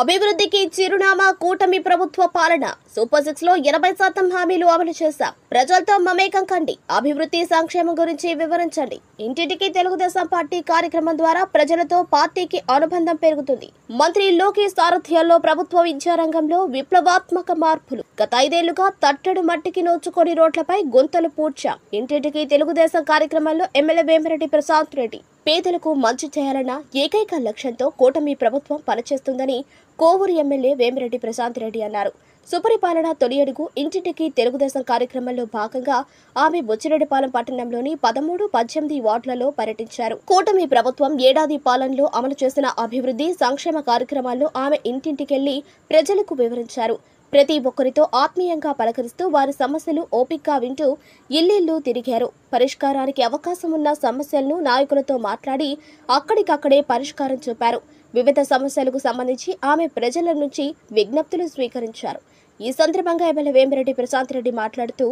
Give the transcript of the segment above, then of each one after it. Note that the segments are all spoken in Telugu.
అభివృద్ధికి చిరునామా కూటమి ప్రభుత్వ పాలన. సూపర్ 6 లో 80% హామీలు అమలు చేశాం. ప్రజలతో మమేకం కండి. అభివృద్ధి సంక్షేమం గురించి వివరించండి. ఇంటింటికి తెలుగుదేశం పార్టీ కార్యక్రమం ద్వారా ప్రజలతో పార్టీకి అనుబంధం పెరుగుతుంది. మంత్రి లోకేష్ సారథ్యంలో ప్రభుత్వ విద్యారంగంలో విప్లవాత్మక మార్పులు. గత 5 ఏళ్లుగా తట్టడు మట్టికి నోచుకొని రోడ్లపై గుంతలు పూడ్చాం. ఇంటింటికి తెలుగుదేశం కార్యక్రమంలో ఎమ్మెల్యే వేమిరెడ్డి ప్రశాంత్ రెడ్డి పేదలకు మంచి చేయాలన్న ఏకైక లక్ష్యంతో కూటమి ప్రభుత్వం పనిచేస్తుందని కోవూరు ఎమ్మెల్యే వేమిరెడ్డి ప్రశాంత్ రెడ్డి అన్నారు. సుపరిపాలన తొలి అడుగు ఇంటింటికి తెలుగుదేశం కార్యక్రమంలో భాగంగా ఆమె బుచ్చిరెడ్డిపాలెం పట్టణంలోని 13, 18 వార్డులలో పర్యటించారు. కూటమి ప్రభుత్వం ఏడాది పాలనలో అమలు చేసిన అభివృద్ధి సంక్షేమ కార్యక్రమాలను ఆమె ఇంటింటికెళ్లి ప్రజలకు వివరించారు. ప్రతి ఒక్కరితో ఆత్మీయంగా పలకరిస్తూ వారి సమస్యలు ఓపికగా వింటూ ఇల్లిల్లు తిరిగారు. పరిష్కారానికి అవకాశం ఉన్న సమస్యలను నాయకులతో మాట్లాడి అక్కడికక్కడే పరిష్కారం చూపారు. వివిధ సమస్యలకు సంబంధించి ఆమె ప్రజల నుంచి విజ్ఞప్తులు స్వీకరించారు. ఈ సందర్భంగా ఎమ్మెల్యే వేమిరెడ్డి ప్రశాంత్ రెడ్డి మాట్లాడుతూ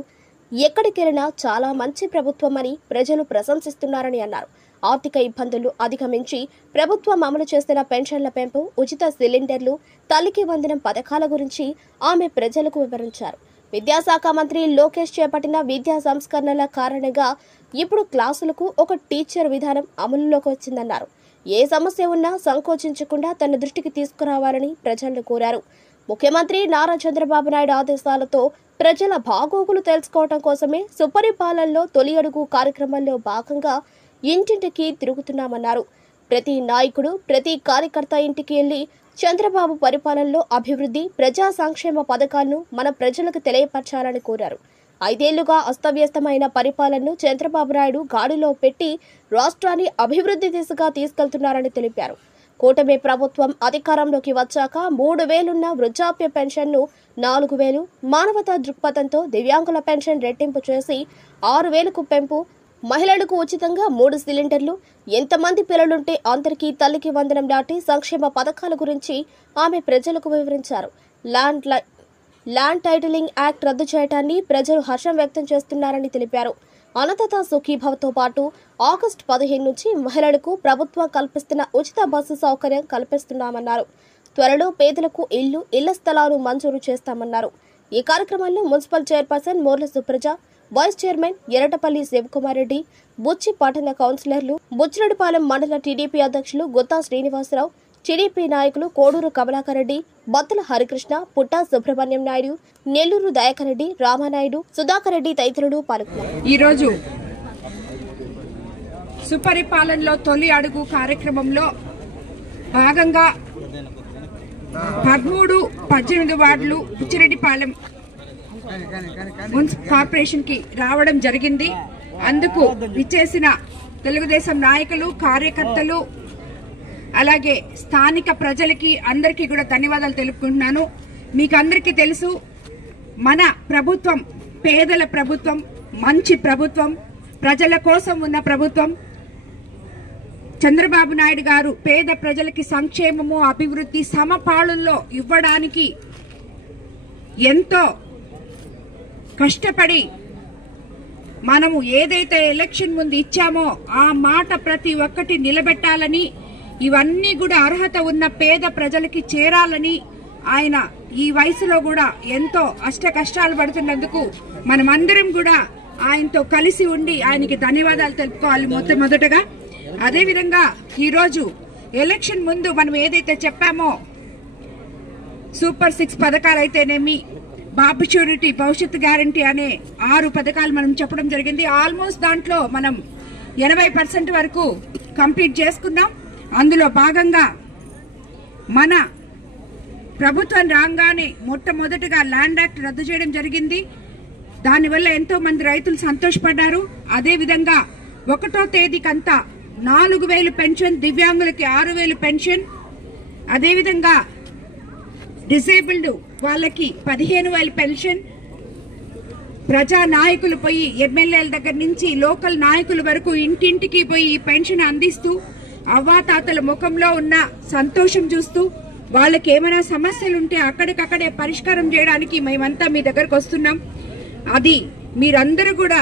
ఎక్కడికెళ్లినా చాలా మంచి ప్రభుత్వం అని ప్రజలు ప్రశంసిస్తున్నారని అన్నారు. ఆర్థిక ఇబ్బందులు అధిగమించి ప్రభుత్వం అమలు చేస్తున్న పెన్షన్ల పెంపు, ఉచిత సిలిండర్లు, తల్లికి వందనం పథకాల గురించి ఆమె ప్రజలకు వివరించారు. విద్యాశాఖ మంత్రి లోకేష్ చేపట్టిన విద్యా సంస్కరణల కారణంగా ఇప్పుడు క్లాసులకు ఒక టీచర్ విధానం అమలులోకి వచ్చిందన్నారు. ఏ సమస్య ఉన్నా సంకోచించకుండా తన దృష్టికి తీసుకురావాలని ప్రజలను కోరారు. ముఖ్యమంత్రి నారా చంద్రబాబు నాయుడు ఆదేశాలతో ప్రజల బాగోగులు తెలుసుకోవడం కోసమే సుపరిపాలనలో తొలి అడుగు కార్యక్రమంలో భాగంగా ఇంటింటికి తిరుగుతున్నామన్నారు. ప్రతి నాయకుడు, ప్రతి కార్యకర్త ఇంటికి వెళ్లి చంద్రబాబు పరిపాలనలో అభివృద్ధి, ప్రజా సంక్షేమ పథకాలను మన ప్రజలకు తెలియపరచాలని కోరారు. 5 ఏళ్లుగా అస్తవ్యస్తమైన పరిపాలనను చంద్రబాబు నాయుడు గాడిలో పెట్టి రాష్ట్రాన్ని అభివృద్ధి దిశగా తీసుకెళ్తున్నారని తెలిపారు. కూటమి ప్రభుత్వం అధికారంలోకి వచ్చాక 3,000 వృద్ధాప్య పెన్షన్ను 4,000, మానవతా దృక్పథంతో దివ్యాంగుల పెన్షన్ రెట్టింపు చేసి 6,000కు పెంపు, మహిళలకు ఉచితంగా 3 సిలిండర్లు, ఎంతమంది పిల్లలుంటే అందరికీ తల్లికి వందనం లాంటి సంక్షేమ పథకాల గురించి ఆమె ప్రజలకు వివరించారు. ల్యాండ్ టైటిలింగ్ యాక్ట్ రద్దు చేయడాన్ని ప్రజలు హర్షం వ్యక్తం చేస్తున్నారని తెలిపారు. అన్నదాత సుఖీభవతో పాటు ఆగస్టు 15 నుంచి మహిళలకు ప్రభుత్వం కల్పిస్తున్న ఉచిత బస్సు సౌకర్యం కల్పిస్తున్నామన్నారు. త్వరలో పేదలకు ఇళ్ల స్థలాలు మంజూరు చేస్తామన్నారు. ఈ కార్యక్రమంలో municipal chairperson Morla Supraja, vice chairman Erratapalli Sivakumar Reddy, Buchi పట్టణ కౌన్సిలర్లు, బుచ్చిరెడ్డిపాలెం మండల టీడీపీ అధ్యక్షులు గుత్తా శ్రీనివాసరావు, టీడీపీ నాయకులు కోడూరు కమలాకర్ రెడ్డి, బత్తుల హరికృష్ణ, పుట్టా సుబ్రహ్మణ్యం నాయుడు, నెల్లూరు దయాకర్ రెడ్డి, రామానాయుడు, సుధాకర్ రెడ్డి తదితరులు పాల్గొన్నారు. ఈరోజు సుపరిపాలనలో తొలి అడుగు కార్యక్రమంలో భాగంగా 13, 18 వార్డులు బుచ్చిరెడ్డిపాలెం మున్సిపల్ కార్పొరేషన్ కి రావడం జరిగింది. అందుకు విచ్చేసిన తెలుగుదేశం నాయకులు, కార్యకర్తలు, అలాగే స్థానిక ప్రజలకి అందరికీ కూడా ధన్యవాదాలు తెలుపుకుంటున్నాను. మీకు అందరికీ తెలుసు, మన ప్రభుత్వం పేదల ప్రభుత్వం, మంచి ప్రభుత్వం, ప్రజల కోసం ఉన్న ప్రభుత్వం. చంద్రబాబు నాయుడు గారు పేద ప్రజలకి సంక్షేమము, అభివృద్ధి సమపాళుల్లో ఇవ్వడానికి ఎంతో కష్టపడి మనము ఏదైతే ఎలక్షన్ ముందు ఇచ్చామో ఆ మాట ప్రతి ఒక్కటి నిలబెట్టాలని, ఇవన్నీ కూడా అర్హత ఉన్న పేద ప్రజలకి చేరాలని ఆయన ఈ వయసులో కూడా ఎంతో అష్ట కష్టాలు పడుతున్నందుకు మనమందరం కూడా ఆయనతో కలిసి ఉండి ఆయనకి ధన్యవాదాలు తెలుపుకోవాలి మొట్టమొదటగా. అదేవిధంగా ఈరోజు ఎలక్షన్ ముందు మనం ఏదైతే చెప్పామో సూపర్ 6 పథకాలు అయితేనేమి, బాబు షూరిటీ, భవిష్యత్ గ్యారంటీ అనే 6 పథకాలు మనం చెప్పడం జరిగింది. ఆల్మోస్ట్ దాంట్లో మనం 80% వరకు కంప్లీట్ చేసుకున్నాం. అందులో భాగంగా మన ప్రభుత్వం రాగానే మొట్టమొదటిగా ల్యాండ్ యాక్ట్ రద్దు చేయడం జరిగింది. దానివల్ల ఎంతో మంది రైతులు సంతోషపడ్డారు. అదేవిధంగా 1వ తేదీకంతా 4,000 పెన్షన్, దివ్యాంగులకి 6,000 పెన్షన్, అదేవిధంగా డిసేబుల్డ్ వాళ్ళకి 15,000 పెన్షన్. ప్రజా నాయకులు పోయి ఎమ్మెల్యేల దగ్గర నుంచి లోకల్ నాయకుల వరకు ఇంటింటికి పోయి ఈ పెన్షన్ అందిస్తూ అవ్వాతాతల ముఖంలో ఉన్న సంతోషం చూస్తూ వాళ్ళకి ఏమైనా సమస్యలుంటే అక్కడికక్కడే పరిష్కారం చేయడానికి మేమంతా మీ దగ్గరకు వస్తున్నాం. అది మీరందరూ కూడా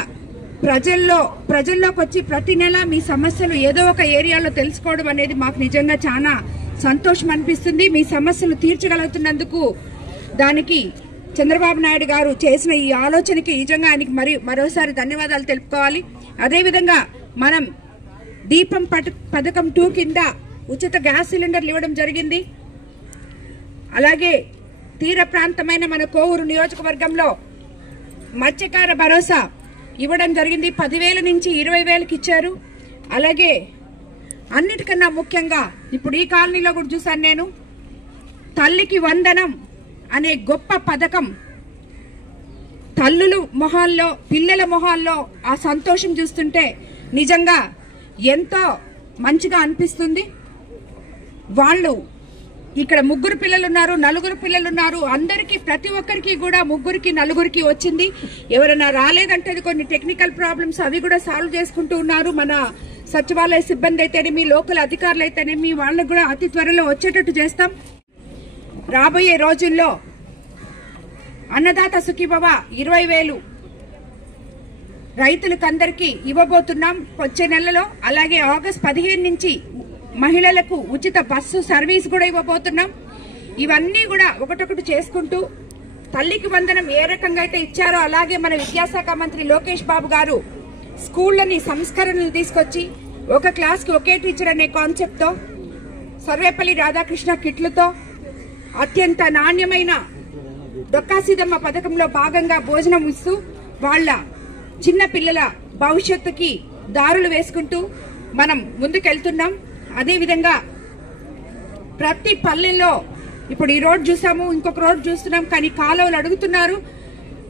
ప్రజల్లోకి వచ్చి ప్రతి నెల మీ సమస్యలు ఏదో ఒక ఏరియాలో తెలుసుకోవడం అనేది మాకు నిజంగా చాలా సంతోషం అనిపిస్తుంది. మీ సమస్యలు తీర్చగలుగుతున్నందుకు దానికి చంద్రబాబు నాయుడు గారు చేసిన ఈ ఆలోచనకి నిజంగా ఆయనకి మరోసారి ధన్యవాదాలు తెలుపుకోవాలి. అదేవిధంగా మనం దీపం పథకం 2 కింద ఉచిత గ్యాస్ సిలిండర్లు ఇవ్వడం జరిగింది. అలాగే తీర ప్రాంతమైన మన కోవూరు నియోజకవర్గంలో మత్స్యకార భరోసా ఇవ్వడం జరిగింది. 10,000 నుంచి 20,000కి ఇచ్చారు. అలాగే అన్నిటికన్నా ముఖ్యంగా ఇప్పుడు ఈ కాలనీలో కూడా చూశాను నేను, తల్లికి వందనం అనే గొప్ప పథకం. తల్లుల మొహాల్లో, పిల్లల మొహాల్లో ఆ సంతోషం చూస్తుంటే నిజంగా ఎంతో మంచిగా అనిపిస్తుంది. వాళ్ళు ఇక్కడ 3 పిల్లలున్నారు, 4 పిల్లలున్నారు. అందరికీ ప్రతి ఒక్కరికి కూడా 3కి 4కి వచ్చింది. ఎవరైనా రాలేదంటే కొన్ని టెక్నికల్ ప్రాబ్లమ్స్ అవి కూడా సాల్వ్ చేసుకుంటూ ఉన్నారు. మన సచివాలయ సిబ్బంది అయితేనేమి, లోకల్ అధికారులు అయితేనేమి వాళ్ళకు కూడా అతి త్వరలో వచ్చేటట్టు చేస్తాం. రాబోయే రోజుల్లో అన్నదాత సుఖీభవ 20,000 రైతులకందరికీ ఇవ్వబోతున్నాం వచ్చే నెలలో. అలాగే ఆగస్టు 15 నుంచి మహిళలకు ఉచిత బస్సు సర్వీస్ కూడా ఇవ్వబోతున్నాం. ఇవన్నీ కూడా ఒకటొకటి చేసుకుంటూ తల్లికి వందనం ఏ రకంగా అయితే ఇచ్చారో అలాగే మన విద్యాశాఖ మంత్రి లోకేష్ బాబు గారు స్కూళ్లని సంస్కరణలు తీసుకొచ్చి ఒక క్లాస్కి ఒకే టీచర్ అనే కాన్సెప్ట్తో సర్వేపల్లి రాధాకృష్ణ కిట్లతో అత్యంత నాణ్యమైన డొక్కాసీదమ్మ పథకంలో భాగంగా భోజనం ఇస్తూ వాళ్ళ చిన్న పిల్లల భవిష్యత్తుకి దారులు వేసుకుంటూ మనం ముందుకెళ్తున్నాం. అదేవిధంగా ప్రతి పల్లెల్లో ఇప్పుడు ఈ రోడ్ చూసాము, ఇంకొక రోడ్ చూస్తున్నాం, కానీ కాలువలు అడుగుతున్నారు.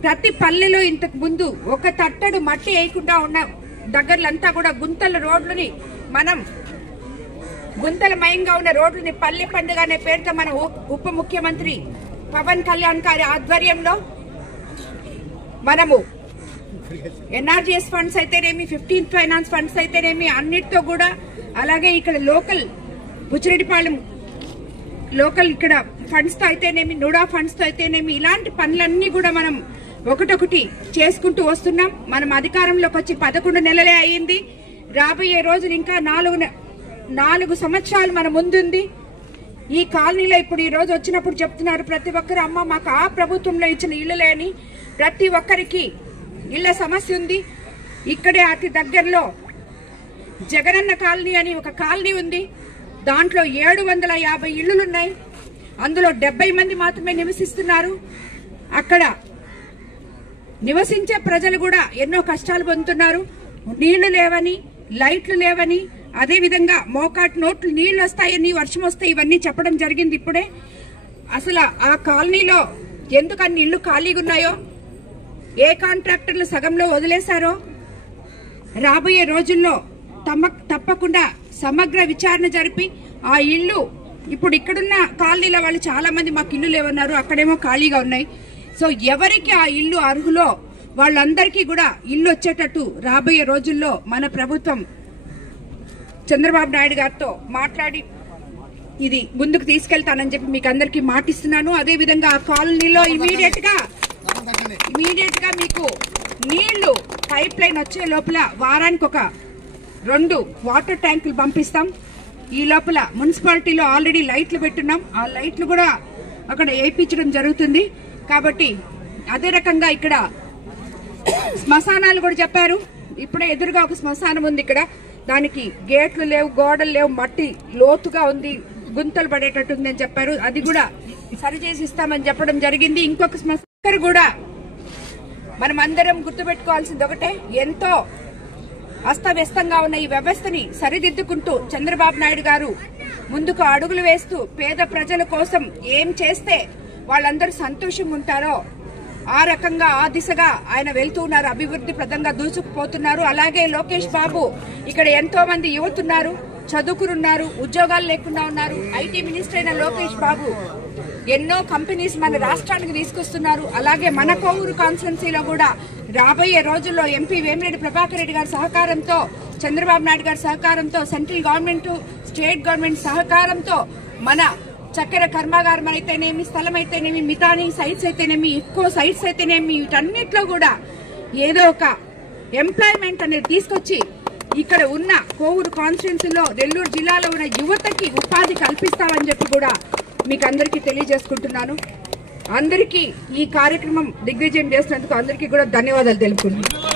ప్రతి పల్లెలో ఇంతకు ముందు ఒక తట్టడు మట్టి వేయకుండా ఉన్న దగ్గరలంతా కూడా గుంతల రోడ్లని, మనం గుంతలమయంగా ఉన్న రోడ్లని పల్లె పండుగ అనే పేరుతో మన ఉప ముఖ్యమంత్రి పవన్ కళ్యాణ్ గారి ఆధ్వర్యంలో మనము ఎన్ఆర్జీఎస్ ఫండ్స్ అయితేనేమి, 15th ఫైనాన్స్ ఫండ్స్ అయితేనేమి అన్నిటితో కూడా, అలాగే ఇక్కడ లోకల్ బుచ్చిరెడ్డిపాళెం లోకల్ ఇక్కడ ఫండ్స్ తో అయితేనేమి, నుడా ఫండ్స్ తో అయితేనేమి ఇలాంటి పనులన్నీ కూడా మనం ఒకటొకటి చేసుకుంటూ వస్తున్నాం. మనం అధికారంలోకి వచ్చి 11 నెలలే అయ్యింది. రాబోయే రోజులు ఇంకా 4 సంవత్సరాలు మన ముందుంది. ఈ కాలనీలో ఇప్పుడు ఈ రోజు వచ్చినప్పుడు చెప్తున్నారు ప్రతి ఒక్కరు, అమ్మ మాకు ఆ ప్రభుత్వంలో ఇచ్చిన ఇళ్లలే అని. ప్రతి ఒక్కరికి ఇళ్ల సమస్య ఉంది. ఇక్కడే అతి దగ్గరలో జగనన్న కాలనీ అని ఒక కాలనీ ఉంది. దాంట్లో 750 ఇళ్లులున్నాయి. అందులో 70 మంది మాత్రమే నివసిస్తున్నారు. అక్కడ నివసించే ప్రజలు కూడా ఎన్నో కష్టాలు పొందుతున్నారు. నీళ్లు లేవని, లైట్లు లేవని, అదేవిధంగా మోకాటి నోట్లు నీళ్లు వస్తాయని, వర్షం వస్తాయి, ఇవన్నీ చెప్పడం జరిగింది ఇప్పుడే. అసలు ఆ కాలనీలో ఎందుకు అన్ని ఇళ్లు ఖాళీగా ఉన్నాయో, ఏ కాంట్రాక్టర్లు సగంలో వదిలేశారో రాబోయే రోజుల్లో తప్పకుండా సమగ్ర విచారణ జరిపి ఆ ఇళ్లు, ఇప్పుడు ఇక్కడున్న కాలనీల వాళ్ళు చాలా మంది మాకు ఇల్లు లేవన్నారు, అక్కడేమో ఖాళీగా ఉన్నాయి. సో ఎవరికి ఆ ఇల్లు అర్హులో వాళ్ళందరికీ కూడా ఇల్లు వచ్చేటట్టు రాబోయే రోజుల్లో మన ప్రభుత్వం చంద్రబాబు నాయుడు గారితో మాట్లాడి ఇది ముందుకు తీసుకెళ్తానని చెప్పి మీకు అందరికీ మాటిస్తున్నాను. అదేవిధంగా ఆ కాలనీలో ఇమీడియట్ గా మీకు నీళ్లు పైప్ లైన్ వచ్చే లోపల వారానికి ఒక 2 వాటర్ ట్యాంకులు పంపిస్తాం. ఈ లోపల మున్సిపాలిటీలో ఆల్రెడీ లైట్లు పెట్టున్నాం. ఆ లైట్లు కూడా అక్కడ వేయించడం జరుగుతుంది. కాబట్టి అదే రకంగా ఇక్కడ శ్మశానాలు కూడా చెప్పారు. ఇప్పుడే ఎదురుగా ఒక శ్మశానం ఉంది. ఇక్కడ దానికి గేట్లు లేవు, గోడలు లేవు, మట్టి లోతుగా ఉంది, గుంతలు పడేటట్టు ఉందని చెప్పారు. అది కూడా సరిచేసి ఇస్తామని చెప్పడం జరిగింది. ఇంకొక శ్మశానం కూడా మనం అందరం గుర్తుపెట్టుకోవాల్సింది ఒకటే, ఎంతో అస్తవ్యస్తంగా ఉన్న ఈ వ్యవస్థని సరిదిద్దుకుంటూ చంద్రబాబు నాయుడు గారు ముందుకు అడుగులు వేస్తూ పేద ప్రజల కోసం ఏం చేస్తే వాళ్ళందరూ సంతోషంగా ఉంటారో ఆ రకంగా ఆ దిశగా ఆయన వెళ్తూ ఉన్నారు. అభివృద్ధి ప్రదంగా దూసుకుపోతున్నారు. అలాగే లోకేష్ బాబు ఇక్కడ ఎంతో మంది యువతున్నారు, చదువుకున్నారు, ఉద్యోగాలు లేకుండా ఉన్నారు. ఐటీ మినిస్టర్ అయిన లోకేష్ బాబు ఎన్నో కంపెనీస్ మన రాష్ట్రానికి తీసుకొస్తున్నారు. అలాగే మన కోవూరు కాన్స్టిట్యున్సీలో కూడా రాబోయే రోజుల్లో ఎంపీ వేమిరెడ్డి ప్రభాకర్ రెడ్డి గారి సహకారంతో, చంద్రబాబు నాయుడు గారి సహకారంతో, సెంట్రల్ గవర్నమెంట్, స్టేట్ గవర్నమెంట్ సహకారంతో మన చక్కెర కర్మాగారం అయితేనేమి, స్థలం అయితేనేమి, మితాని సైట్స్ అయితేనేమి, ఎక్కువ సైట్స్ అయితేనేమి, వీటన్నిటిలో కూడా ఏదో ఒక ఎంప్లాయ్మెంట్ అనేది తీసుకొచ్చి ఇక్కడ ఉన్న కోవూరు కాన్స్టిట్యున్సీలో నెల్లూరు జిల్లాలో ఉన్న యువతకి ఉపాధి కల్పిస్తామని చెప్పి కూడా మీకు అందరికీ తెలియజేసుకుంటున్నాను. అందరికీ ఈ కార్యక్రమం దిగ్విజయం చేసినందుకు అందరికీ కూడా ధన్యవాదాలు తెలుపుకుంటున్నాను.